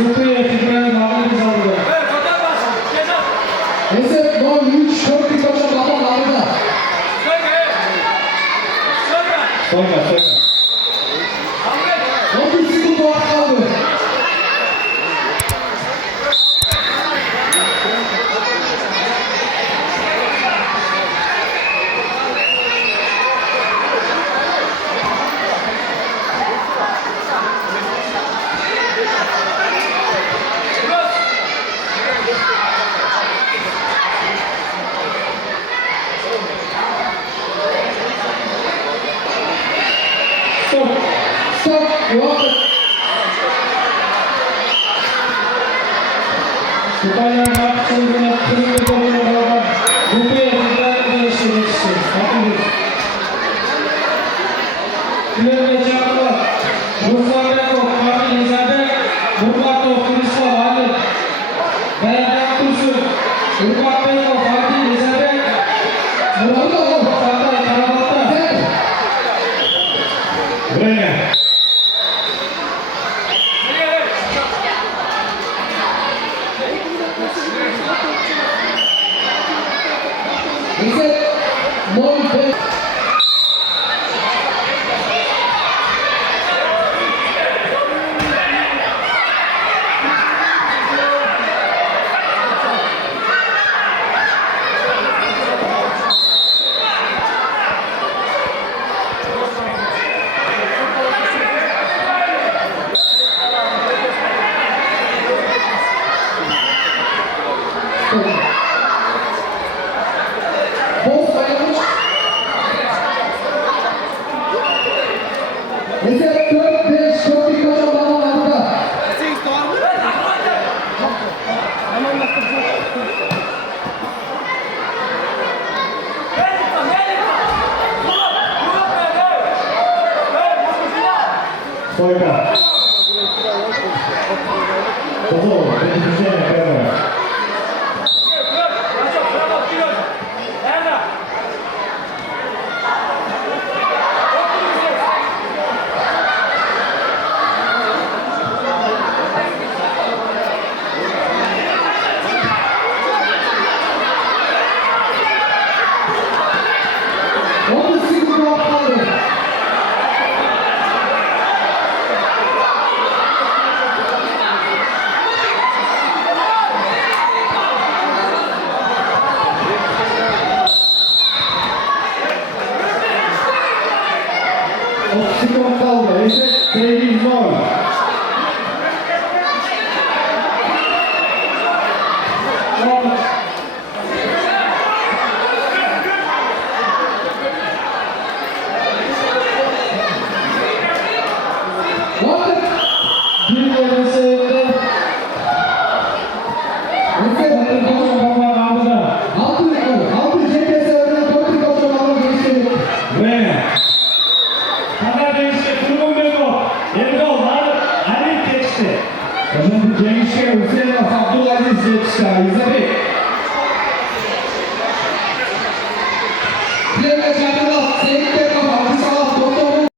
Grubu yöneticileri Mahmut Uzanlı. Esef Doğan 3 4 bir koşa babam aldı. Sonra. 11 sekund bu hafta kaldı. Stop. Vakit. İtalyan Marks'ın kırmızı koluna beraber grubu yöneticileri değiştirilmiştir. Bakınız. Gülen Cevaplar, Ruslan Bekov, Kamil İzade, Burbatov, Krislav Halit, Berat Tursun, Urbat Bekov, Fatih İzade, Burbatov, Santay Karabatta. Buraya. Esef Doğan Boz ayırmış. Esef 4 5 4 bir koşa babam aldı. Soyka. Kızıl, benim yapıyorum. Sekund kaldı. Esef Sevgi Zor. Vakit. Bir yöneticileri Esef Babam aldı. 6 GPS öğrenen 4 bir koşa babam geçti. Buraya. Kaza değişti. Turgun Beko. Erdoğan var. Ali geçti. Hüseyin Abdülaziz yetişti. İzle